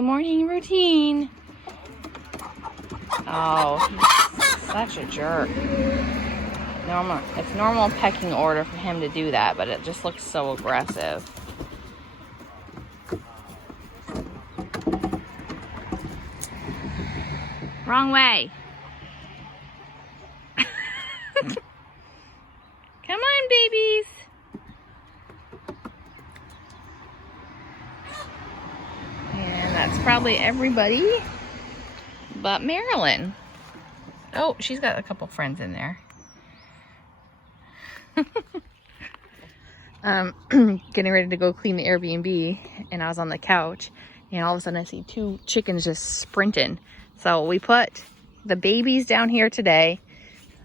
Monday morning routine. Oh, he's such a jerk. It's normal pecking order for him to do that, but it just looks so aggressive. Wrong way. Come on, babies. And that's probably everybody but Marilyn. Oh, she's got a couple friends in there. Getting ready to go clean the Airbnb, and I was on the couch, and all of a sudden I see two chickens just sprinting. So we put the babies down here today.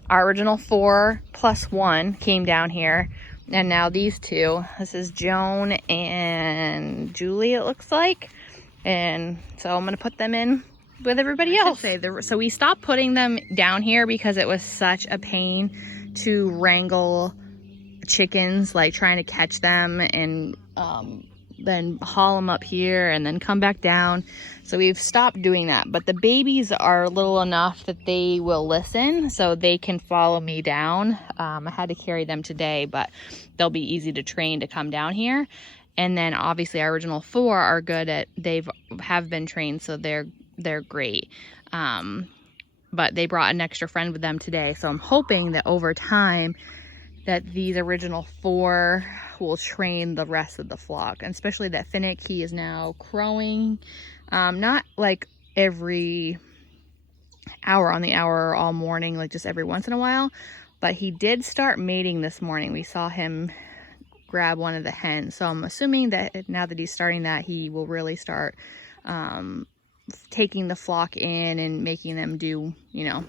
Our original 4 plus 1 came down here, and now these two. This is Joan and Julie, it looks like. And so I'm gonna put them in with everybody else. So we stopped putting them down here because it was such a pain to wrangle chickens, like trying to catch them and then haul them up here and then come back down. So we've stopped doing that, but the babies are little enough that they will listen, so they can follow me down. I had to carry them today, but they'll be easy to train to come down here. And then obviously our original 4 are good at, have been trained, so they're great. But they brought an extra friend with them today, so I'm hoping that over time that these original 4 will train the rest of the flock, and especially that Finnick. He is now crowing, not like every hour on the hour all morning, like just every once in a while, but he did start mating this morning. We saw him grab one of the hens, so I'm assuming that now that he's starting that, he will really start taking the flock in and making them do, you know,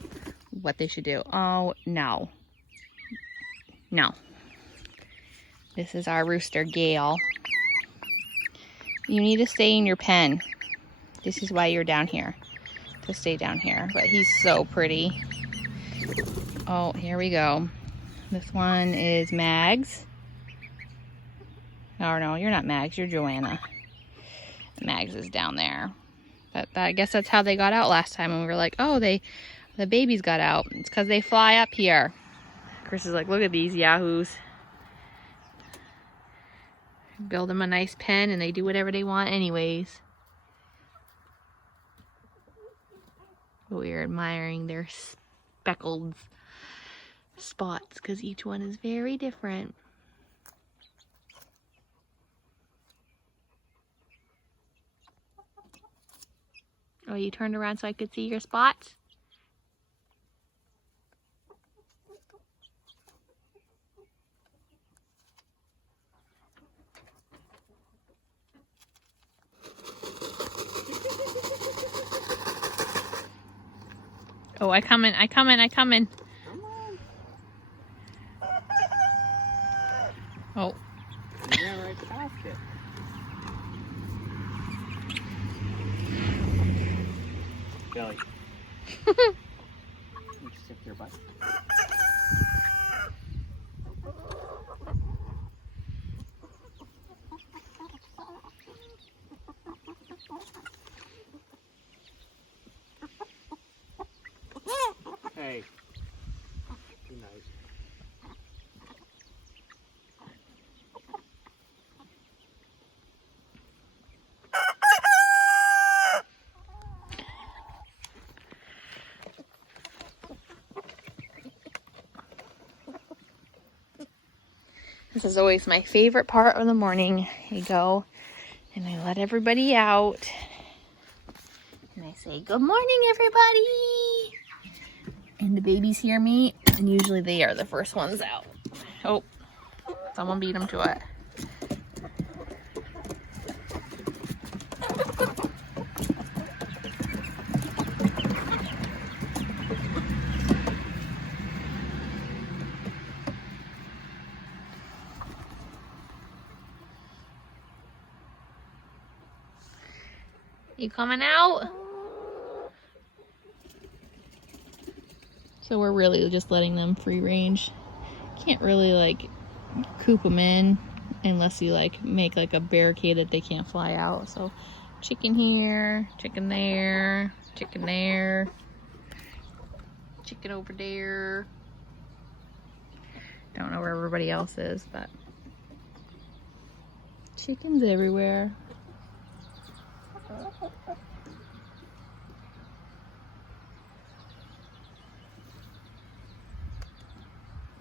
what they should do. Oh no. No. This is our rooster, Gail. You need to stay in your pen. This is why you're down here. To stay down here. But he's so pretty. Oh, here we go. This one is Mags. Oh, no, you're not Mags. You're Joanna. Mags is down there. But I guess that's how they got out last time. And we were like, oh, the babies got out. It's because they fly up here. Chris is like, look at these yahoos. Build them a nice pen and they do whatever they want anyways. We're admiring their speckled spots because each one is very different. Oh, you turned around so I could see your spots? Oh, I come in. Come on. Oh. Yeah, right past it. Belly. You stick your butt. Hey. Be nice. This is always my favorite part of the morning. You go and I let everybody out. And I say, good morning, everybody. And the babies hear me, and usually they are the first ones out. Oh, someone beat them to it. You coming out? So we're really just letting them free range. Can't really like coop them in unless you like make like a barricade that they can't fly out. So Chicken here, chicken there, chicken there, chicken over there. Don't know where everybody else is, but chickens everywhere.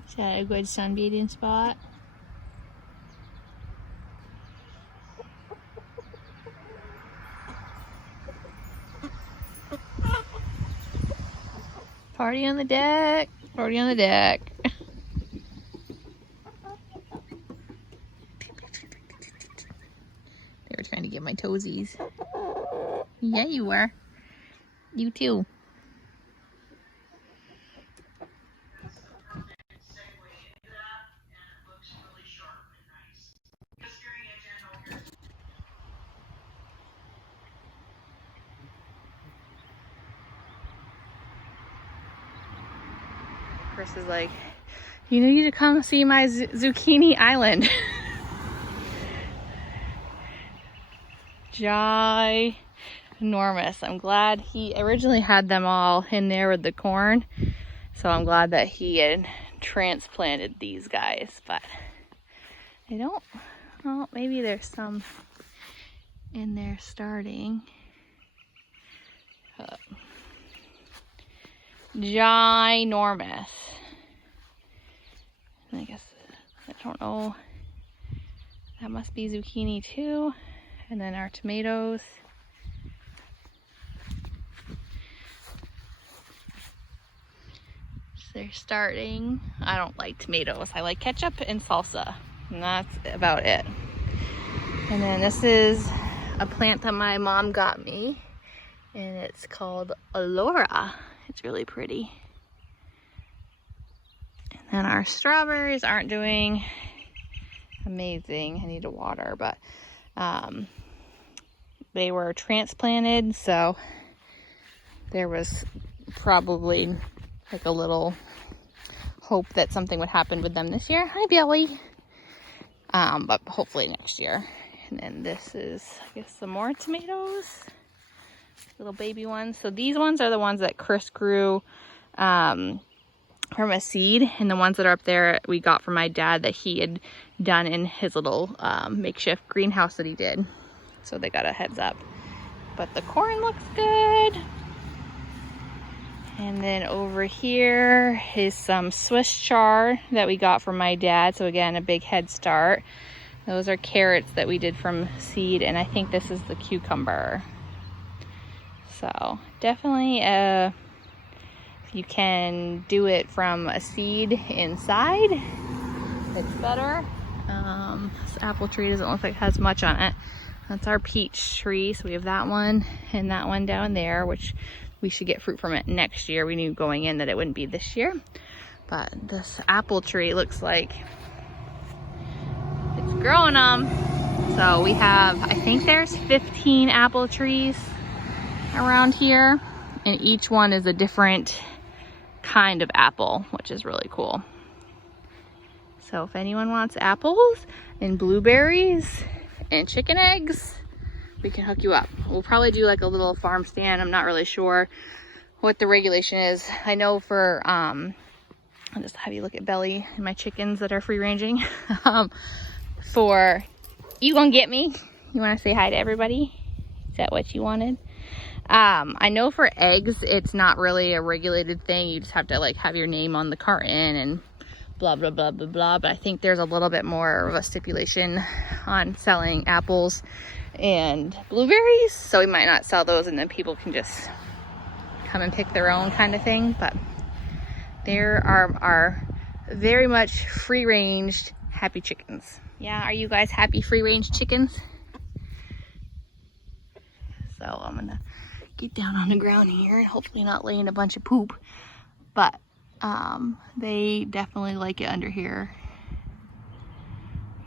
Is that a good sunbathing spot? Party on the deck. Party on the deck. They were trying to get my toesies. Yeah, you were. You too. Chris is like, you need to come see my zucchini island. Ginormous. I'm glad he originally had them all in there with the corn. So I'm glad that he had transplanted these guys, but they don't, well, maybe there's some in there starting. Ginormous. I guess, I don't know, that must be zucchini too. And then our tomatoes. So they're starting. I don't like tomatoes. I like ketchup and salsa, and that's about it. And then this is a plant that my mom got me, and it's called Alora. It's really pretty. And then our strawberries aren't doing amazing. I need to water, but they were transplanted, so there was probably like a little hope that something would happen with them this year. Hi, Billy. But hopefully next year. And then this is, I guess, some more tomatoes. Little baby ones. So these ones are the ones that Chris grew from a seed, and the ones that are up there we got from my dad that he had done in his little makeshift greenhouse that he did. So they got a heads up. But the corn looks good. And then over here is some Swiss chard that we got from my dad. So again, a big head start. Those are carrots that we did from seed, and I think this is the cucumber. So definitely if you can do it from a seed inside, it's better. This apple tree doesn't look like it has much on it. That's our peach tree. So we have that one and that one down there, which we should get fruit from it next year. We knew going in that it wouldn't be this year. But this apple tree looks like it's growing them. So we have, I think there's 15 apple trees around here, and each one is a different kind of apple, which is really cool. So if anyone wants apples and blueberries and chicken eggs, we can hook you up. We'll probably do like a little farm stand. I'm not really sure what the regulation is. I know for I'll just have you look at Belly and my chickens that are free ranging. For you gonna get me, you want to say hi to everybody? Is that what you wanted? I know for eggs it's not really a regulated thing. You just have to like have your name on the carton and blah blah blah blah blah. But I think there's a little bit more of a stipulation on selling apples and blueberries, so we might not sell those, and then people can just come and pick their own kind of thing. But there are very much free-ranged happy chickens. Yeah, are you guys happy free-range chickens? So I'm gonna get down on the ground here and hopefully not lay in a bunch of poop, but they definitely like it under here.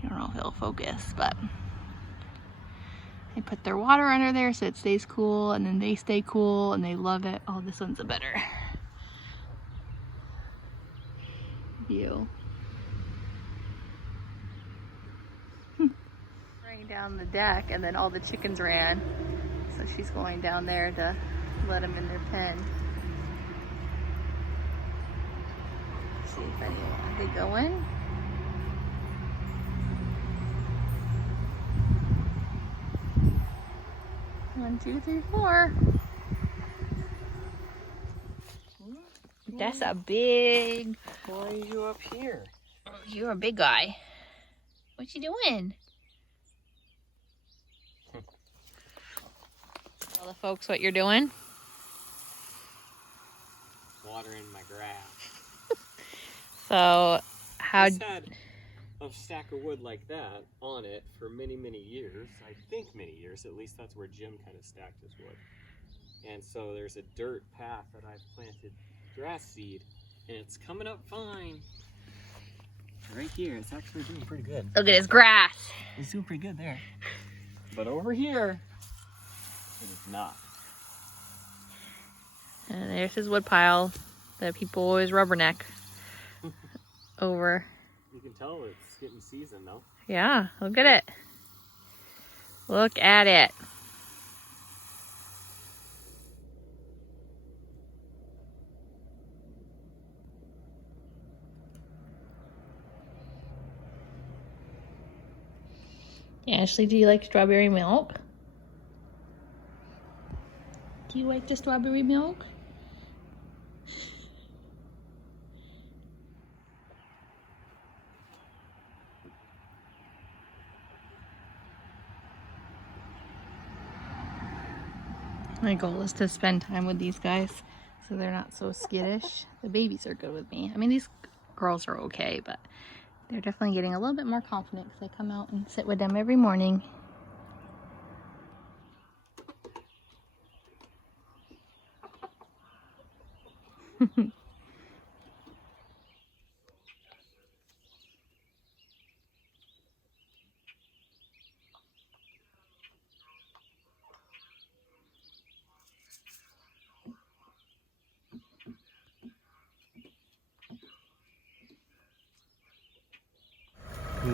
I don't know if it'll focus, but they put their water under there so it stays cool, and then they stay cool and they love it. Oh, this one's a better view. Running down the deck, and then all the chickens ran. So she's going down there to let them in their pen. See if anyone, are they going? One, two, three, four. That's a big. Why are you up here? You're a big guy. What you doing? Tell the folks what you're doing. Watering my grass. So, how? It's had a stack of wood like that on it for many, many years. I think many years. At least that's where Jim kind of stacked his wood. And so there's a dirt path that I've planted grass seed, and it's coming up fine. Right here, it's actually doing pretty good. Look at his grass. It's doing pretty good there. But over here, it is not. And there's his wood pile that people always rubberneck over. You can tell it's getting seasoned though. Yeah, look at it. Look at it. Ashley, do you like strawberry milk? Do you like the strawberry milk? My goal is to spend time with these guys so they're not so skittish. The babies are good with me. I mean, these girls are okay, but they're definitely getting a little bit more confident because I come out and sit with them every morning.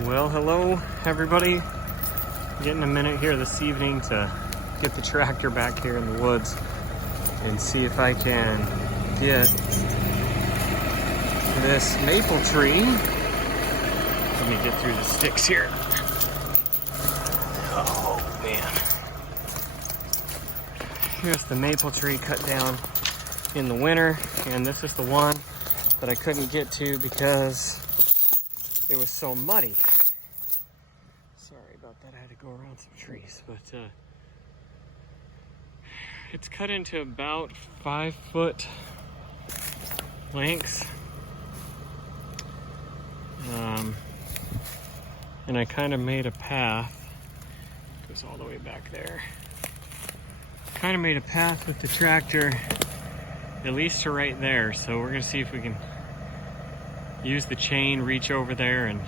Well, hello everybody. Getting a minute here this evening to get the tractor back here in the woods and see if I can get this maple tree. Let me get through the sticks here. Oh man. Here's the maple tree cut down in the winter, and this is the one that I couldn't get to because it was so muddy. Sorry about that, I had to go around some trees, but it's cut into about 5-foot lengths. And I kind of made a path, goes all the way back there. Kind of made a path with the tractor, at least to right there. So we're gonna see if we can use the chain, reach over there, and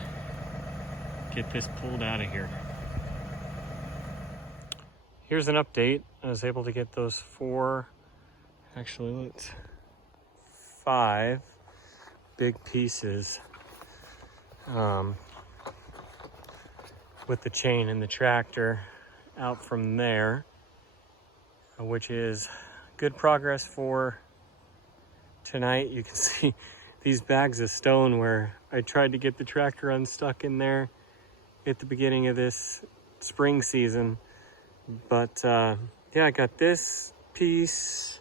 get this pulled out of here. Here's an update. I was able to get those 5 big pieces with the chain and the tractor out from there, which is good progress for tonight. You can see these bags of stone where I tried to get the tractor unstuck in there at the beginning of this spring season. But yeah, I got this piece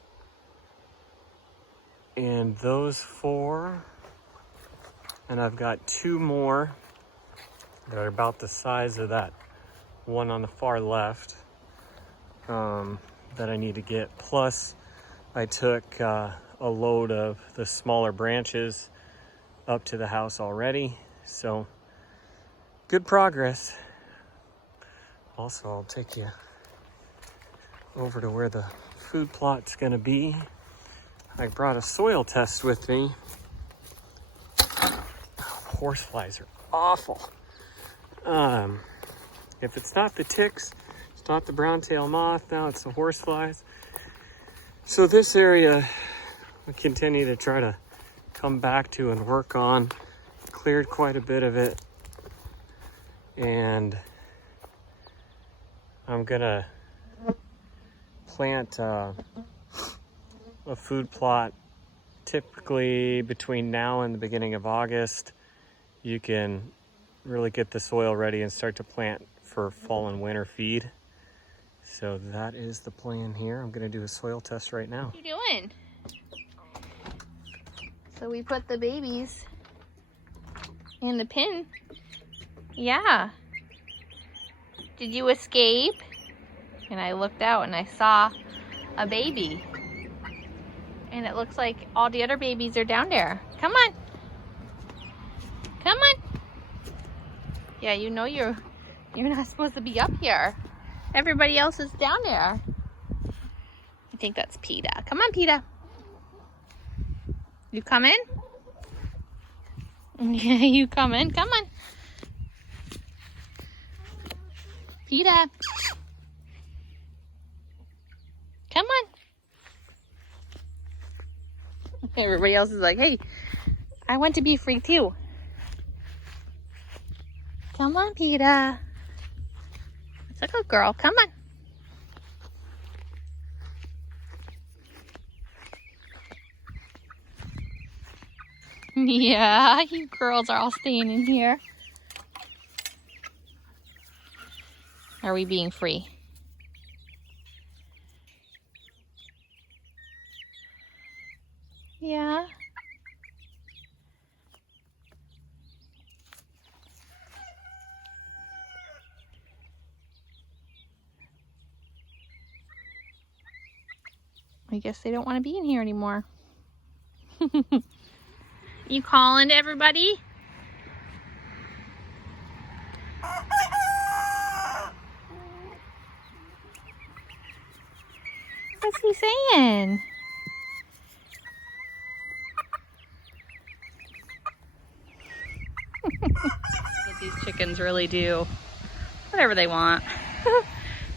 and those 4. And I've got 2 more that are about the size of that one on the far left that I need to get. Plus, I took a load of the smaller branches up to the house already. So, good progress. Also, I'll take you over to where the food plot's gonna be. I brought a soil test with me. Horseflies are awful. If it's not the ticks, it's not the brown-tailed moth, now it's the horseflies. So this area we continue to try to come back to and work on. Cleared quite a bit of it, and I'm gonna plant a food plot typically between now and the beginning of August, you can really get the soil ready and start to plant for fall and winter feed. So that is the plan here. I'm gonna do a soil test right now. What are you doing? So we put the babies in the pen. Yeah. Did you escape? And I looked out and I saw a baby. And it looks like all the other babies are down there. Come on. Come on. Yeah, you know you're not supposed to be up here. Everybody else is down there. I think that's PETA. Come on, PETA. You coming? Yeah, you coming? Come on. PETA. Come on. Everybody else is like, hey, I want to be free too. Come on, PETA. It's a good girl. Come on. Yeah, you girls are all staying in here. Are we being free? Yeah. I guess they don't want to be in here anymore. You calling to everybody? What's he saying? These chickens really do whatever they want.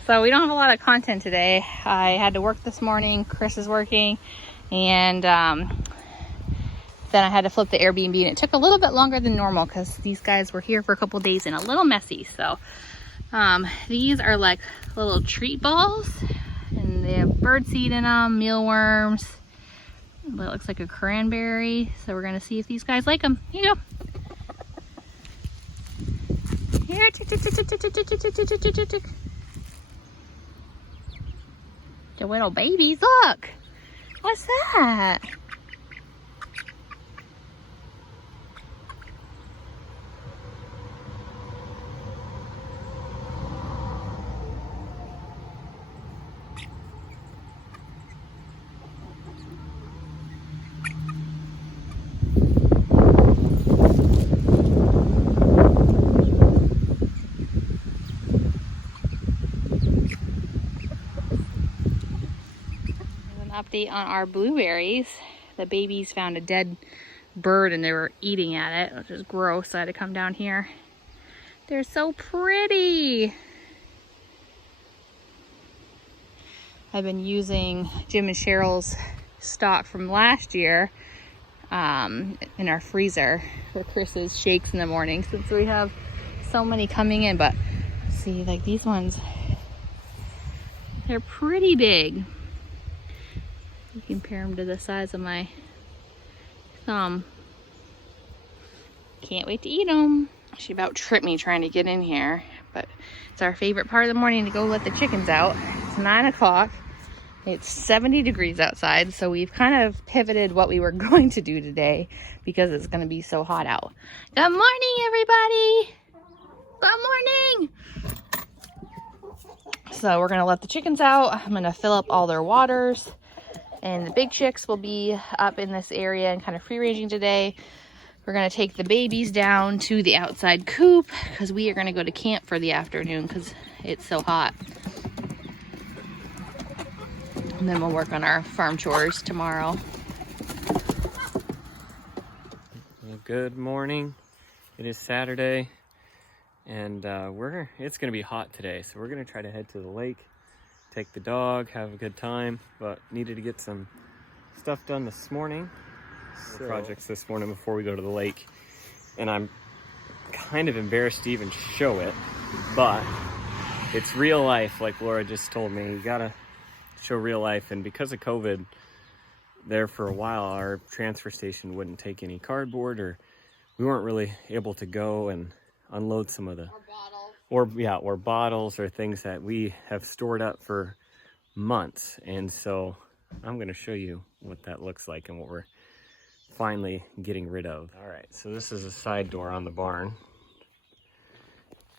So we don't have a lot of content today. I had to work this morning. Chris is working, and then I had to flip the Airbnb, and it took a little bit longer than normal because these guys were here for a couple days and a little messy. So these are like little treat balls, and they have birdseed in them, mealworms. It looks like a cranberry. So we're gonna see if these guys like them. Here you go. Here, tick, tick, tick, tick, tick, tick, tick, tick, tick, tick, tick, tick. The little babies, look! What's that? Update on our blueberries. The babies found a dead bird and they were eating at it, which is gross. I had to come down here. They're so pretty. I've been using Jim and Cheryl's stock from last year in our freezer for Chris's shakes in the morning since we have so many coming in. But see, like these ones, they're pretty big. You compare them to the size of my thumb. Can't wait to eat them. She about tripped me trying to get in here, but it's our favorite part of the morning to go let the chickens out. It's 9 o'clock. It's 70 degrees outside, so we've kind of pivoted what we were going to do today because it's going to be so hot out. Good morning, everybody. Good morning. So we're going to let the chickens out. I'm going to fill up all their waters. And the big chicks will be up in this area and kind of free ranging today. We're going to take the babies down to the outside coop because we are going to go to camp for the afternoon because it's so hot. And then we'll work on our farm chores tomorrow. Good morning. It is Saturday, and it's going to be hot today, so we're going to try to head to the lake. Take the dog, have a good time, but needed to get some stuff done this morning. Projects this morning before we go to the lake. And I'm kind of embarrassed to even show it, but it's real life, like Laura just told me. You gotta show real life. And because of COVID, there for a while, our transfer station wouldn't take any cardboard, or we weren't really able to go and unload some of the or bottles or things that we have stored up for months. And so I'm going to show you what that looks like and what we're finally getting rid of. All right, so this is a side door on the barn.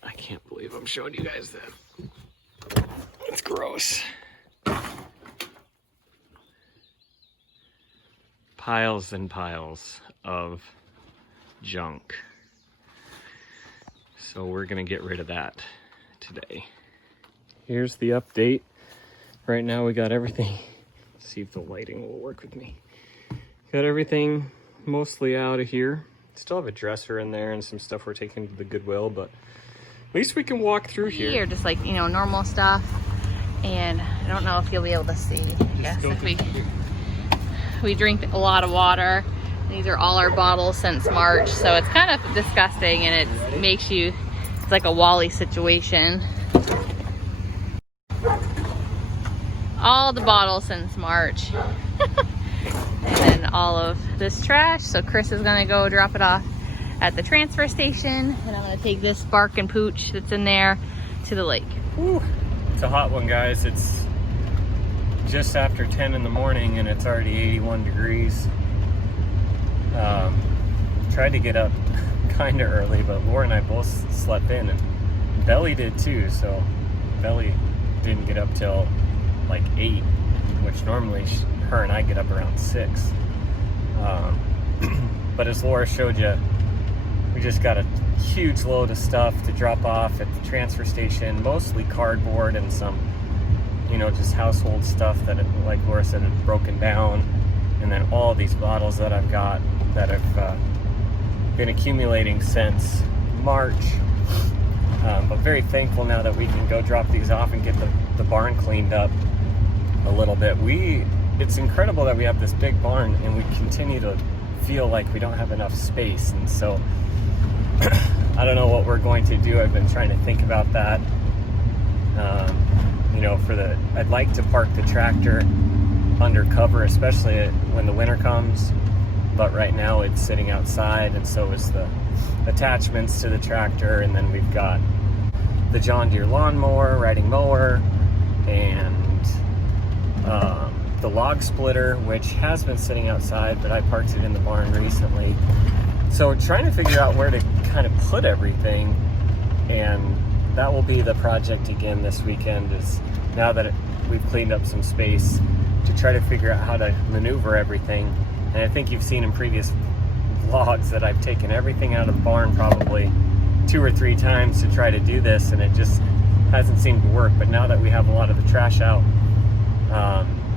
I can't believe I'm showing you guys that. It's gross. Piles and piles of junk. So we're gonna get rid of that today. Here's the update. Right now we got everything. Let's see if the lighting will work with me. Got everything mostly out of here. Still have a dresser in there and some stuff we're taking to the Goodwill, but at least we can walk through here. Here, just like, you know, normal stuff. And I don't know if you'll be able to see. Yes, if we drink a lot of water. These are all our bottles since March, so it's kind of disgusting, and it makes you, it's like a Wall-E situation. All the bottles since March. And then all of this trash. So Chris is gonna go drop it off at the transfer station, and I'm gonna take this bark and pooch that's in there to the lake. Whew. It's a hot one, guys. It's just after 10 in the morning and it's already 81 degrees. Tried to get up kind of early, but Laura and I both slept in, and Belly did too. So Belly didn't get up till like 8, which normally her and I get up around 6. But as Laura showed you, we just got a huge load of stuff to drop off at the transfer station, mostly cardboard and some, you know, just household stuff that, like Laura said, had broken down. And then all these bottles that I've got that have been accumulating since March. But very thankful now that we can go drop these off and get the barn cleaned up a little bit. It's incredible that we have this big barn and we continue to feel like we don't have enough space. And so I don't know what we're going to do. I've been trying to think about that. You know, I'd like to park the tractor under cover, especially when the winter comes. But right now it's sitting outside, and so is the attachments to the tractor. And then we've got the John Deere lawnmower, riding mower, and the log splitter, which has been sitting outside, but I parked it in the barn recently. So trying to figure out where to kind of put everything, and that will be the project again this weekend, is now that we've cleaned up some space, to try to figure out how to maneuver everything. And I think you've seen in previous vlogs that I've taken everything out of the barn probably 2 or 3 times to try to do this, and it just hasn't seemed to work. But now that we have a lot of the trash out,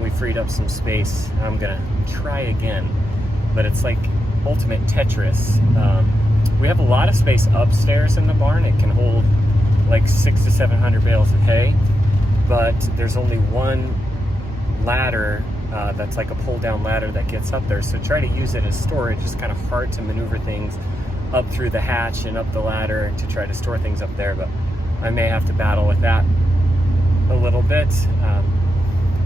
we freed up some space. I'm gonna try again, but it's like ultimate Tetris. We have a lot of space upstairs in the barn. It can hold like 600 to 700 bales of hay, but there's only one ladder that's like a pull down ladder that gets up there. So try to use it as storage. It's kind of hard to maneuver things up through the hatch and up the ladder to try to store things up there, but I may have to battle with that a little bit.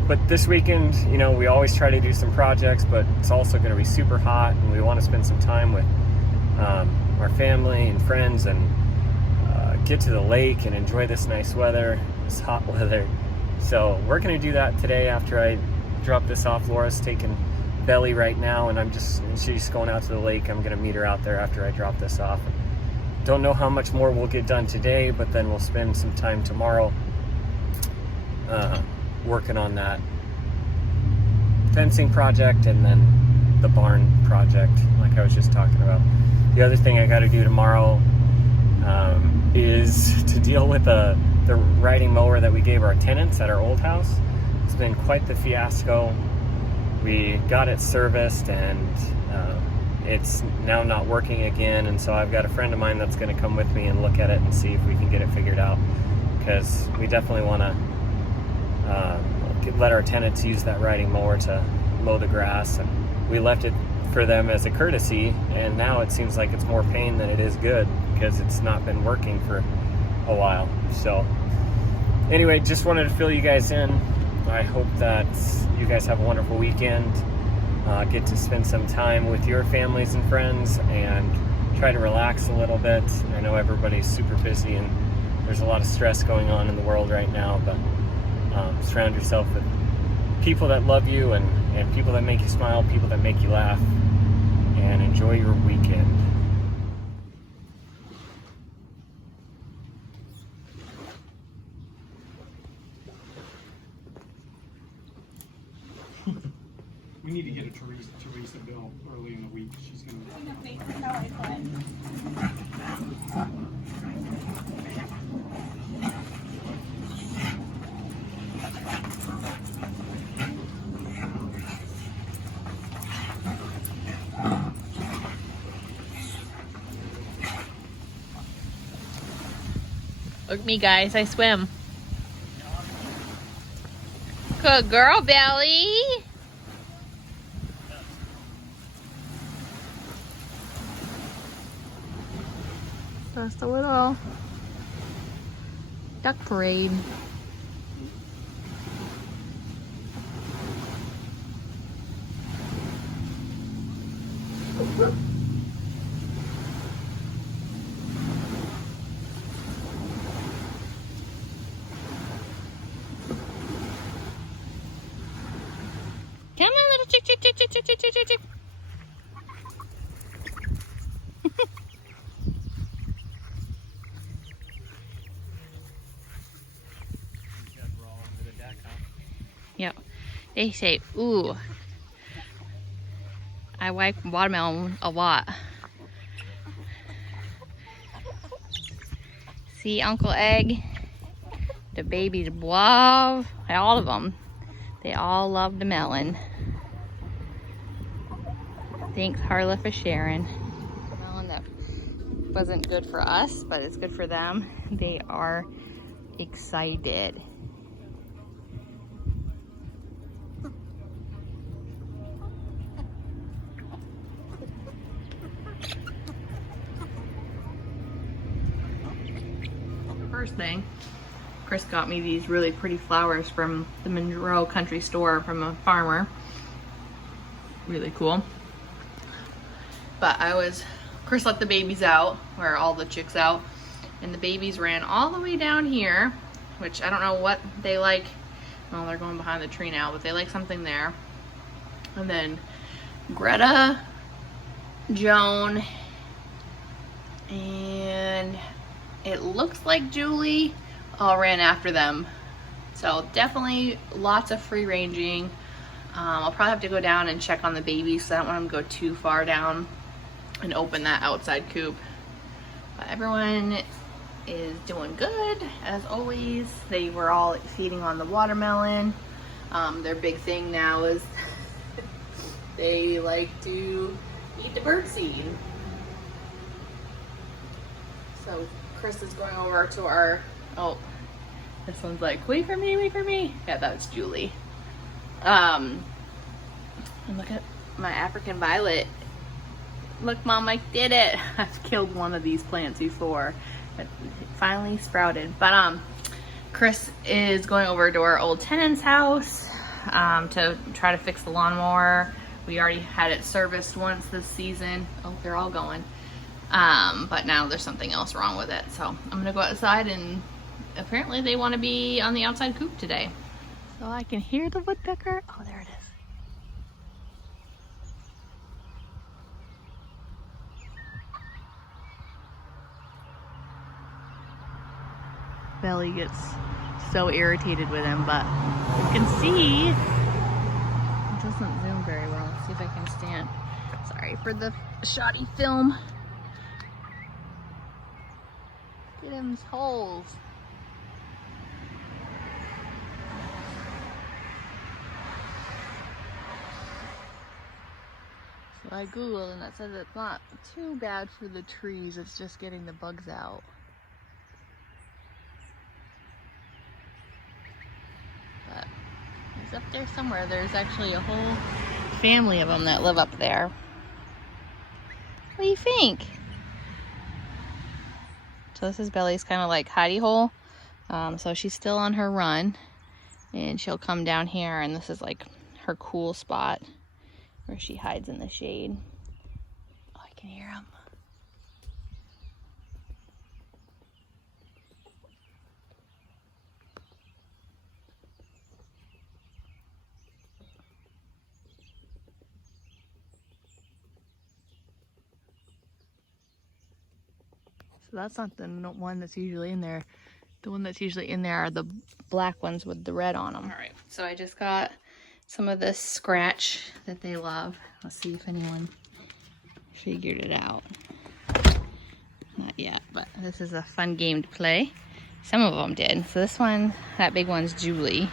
But this weekend, you know, we always try to do some projects, but it's also going to be super hot, and we want to spend some time with our family and friends, and get to the lake and enjoy this nice weather, this hot weather. So we're going to do that today after I drop this off. Laura's taking Belly right now, and she's going out to the lake. I'm going to meet her out there after I drop this off. Don't know how much more we'll get done today, but then we'll spend some time tomorrow working on that fencing project, and then the barn project like I was just talking about. The other thing I got to do tomorrow is to deal with the riding mower that we gave our tenants at our old house. It's been quite the fiasco. We got it serviced, and it's now not working again, and so I've got a friend of mine that's going to come with me and look at it and see if we can get it figured out, because we definitely want to let our tenants use that riding mower to mow the grass, and we left it for them as a courtesy, and now it seems like it's more pain than it is good because it's not been working for a while. So anyway, just wanted to fill you guys in I hope that you guys have a wonderful weekend. Get to spend some time with your families and friends and try to relax a little bit. I know everybody's super busy and there's a lot of stress going on in the world right now, but surround yourself with people that love you and people that make you smile, people that make you laugh, and enjoy your weekend. We need to get a Teresa bill early in the week. She's gonna. Look at me, guys. I swim. Good girl, Belly. Just a little duck parade. Come on, little chick, chick, chick, chick, chick, chick, chick, chick. Yep. They say, ooh. I like watermelon a lot. See, Uncle Egg, the babies love, all of them, they all love the melon. Thanks, Harla, for sharing. Melon that wasn't good for us, but it's good for them. They are excited. First thing, Chris got me these really pretty flowers from the Monroe Country Store from a farmer. Really cool. But Chris let the babies out, or all the chicks out, and the babies ran all the way down here, which I don't know what they like. Well, they're going behind the tree now, but they like something there. And then Greta, Joan, and it looks like Julie all ran after them. So definitely lots of free ranging. I'll probably have to go down and check on the babies, so I don't want them to go too far down and open that outside coop. But everyone is doing good as always. They were all feeding on the watermelon. Their big thing now is they like to eat the birdseed. So Chris is going over to our, oh, this one's like, wait for me, wait for me. Yeah, that's Julie. And look at my African violet. Look, Mom, I did it. I've killed one of these plants before, but it finally sprouted. But Chris is going over to our old tenant's house to try to fix the lawnmower. We already had it serviced once this season. Oh, they're all going. But now there's something else wrong with it. So I'm gonna go outside, and apparently they want to be on the outside coop today. So I can hear the woodpecker. Oh, there it is. Belly gets so irritated with him, but you can see it doesn't zoom very well. Let's see if I can stand. Sorry for the shoddy film. Look at him's holes. So I googled and it says it's not too bad for the trees, it's just getting the bugs out. But he's up there somewhere. There's actually a whole family of them that live up there. What do you think? So this is Belly's kind of like hidey hole. So she's still on her run. And she'll come down here, and this is like her cool spot where she hides in the shade. Oh, I can hear them. So that's not the one that's usually in there. The one that's usually in there are the black ones with the red on them. All right, so I just got some of this scratch that they love. Let's see if anyone figured it out. Not yet, but this is a fun game to play. Some of them did. So this one, that big one's Julie.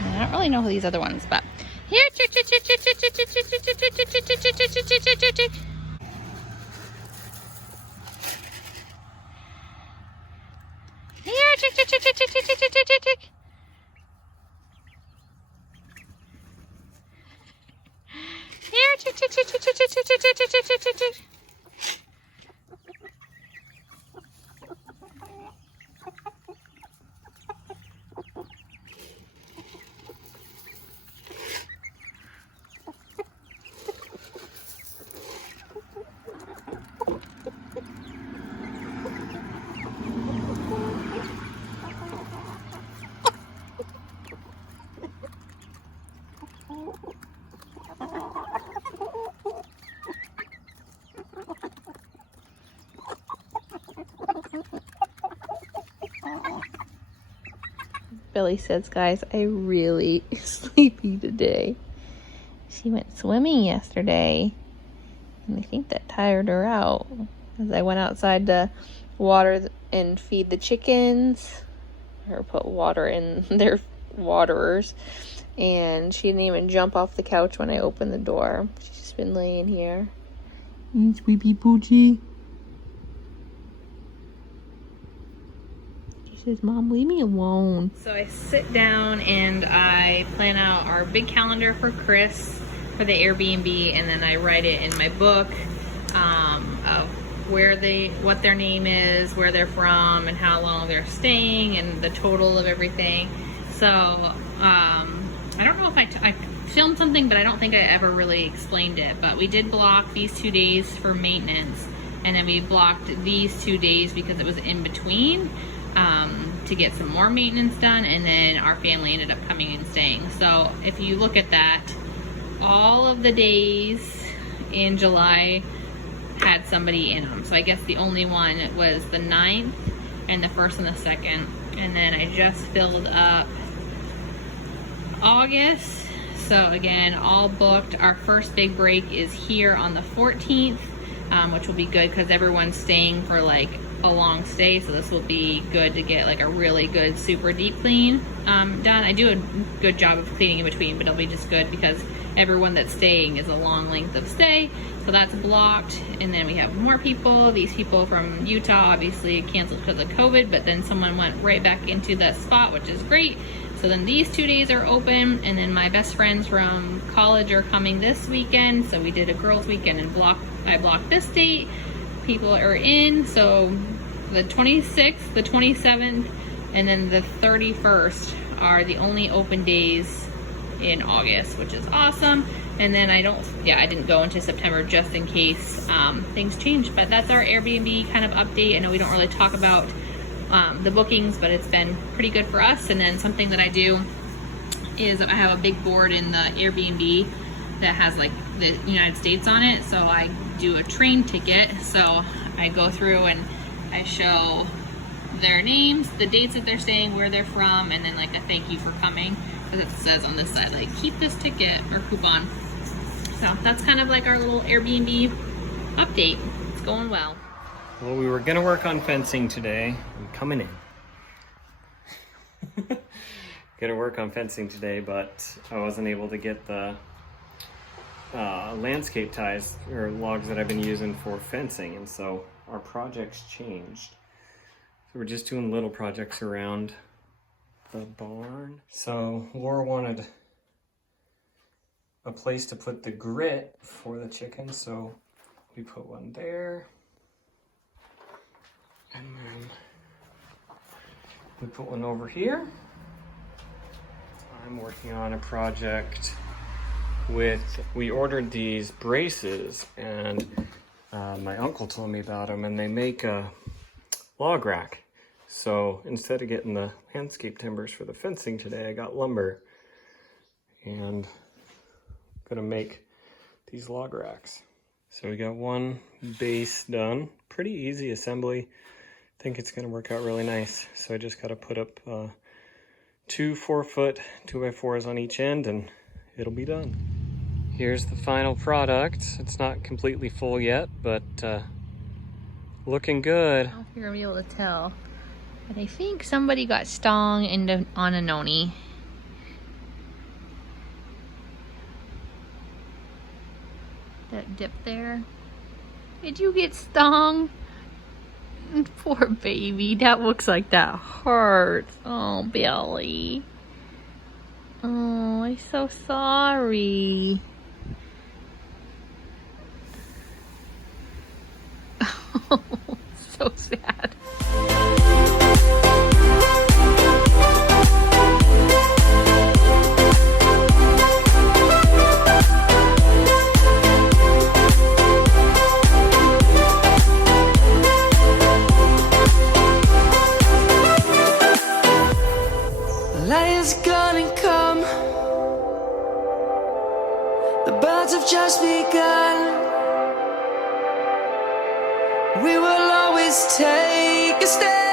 And I don't really know who these other ones, but here. Here, tick, tick, tick, tick, tick, tick, tick, tick, tick, tick. Here, tick, tick, tick, tick, tick, tick, tick, tick, tick, tick, tick, tick, tick. Billy says, guys, I'm really sleepy today. She went swimming yesterday, and I think that tired her out. As I went outside to water and feed the chickens, or put water in their waterers, and she didn't even jump off the couch when I opened the door. She's just been laying here. Sweetie Poochie. Says, Mom, leave me alone. So I sit down and I plan out our big calendar for Chris for the Airbnb, and then I write it in my book of what their name is, where they're from, and how long they're staying, and the total of everything. So I don't know if I filmed something, but I don't think I ever really explained it. But we did block these 2 days for maintenance, and then we blocked these 2 days because it was in between. To get some more maintenance done, and then our family ended up coming and staying. So if you look at that, all of the days in July had somebody in them. So I guess the only one was the 9th and the 1st and the 2nd. And then I just filled up August. So again, all booked. Our first big break is here on the 14th, which will be good because everyone's staying for like a long stay, so this will be good to get like a really good super deep clean done. I do a good job of cleaning in between, but it'll be just good because everyone that's staying is a long length of stay, so that's blocked. And then we have more people. These people from Utah obviously canceled because of COVID, but then someone went right back into that spot, which is great. So then these 2 days are open, and then my best friends from college are coming this weekend, so we did a girls weekend and I blocked this date. People are in, so the 26th, the 27th, and then the 31st are the only open days in August, which is awesome. And then I didn't go into September just in case things change. But that's our Airbnb kind of update. I know we don't really talk about the bookings, but it's been pretty good for us. And then something that I do is I have a big board in the Airbnb that has like the United States on it. So I do a train ticket. So I go through and I show their names, the dates that they're staying, where they're from, and then like a thank you for coming, because it says on this side like keep this ticket or coupon. So that's kind of like our little Airbnb update. It's going well. Well, we were gonna work on fencing today. I'm coming in. Gonna work on fencing today, but I wasn't able to get the landscape ties or logs that I've been using for fencing, and so our projects changed. So we're just doing little projects around the barn. So Laura wanted a place to put the grit for the chickens, so we put one there, and then we put one over here, I'm working on a project we ordered these braces, and my uncle told me about them, and they make a log rack. So instead of getting the landscape timbers for the fencing today, I got lumber, and I'm gonna make these log racks. So we got one base done, pretty easy assembly. I think it's gonna work out really nice. So I just gotta put up 2 4-foot 2x4s on each end, and it'll be done. Here's the final product. It's not completely full yet, but looking good. I don't know if you're gonna be able to tell, but I think somebody got stung on a noni. That dip there. Did you get stung? Poor baby. That looks like that hurts. Oh, Billy. Oh, I'm so sorry. Oh, so sad. Lion's gonna come. The birds have just begun. We will always take a stand.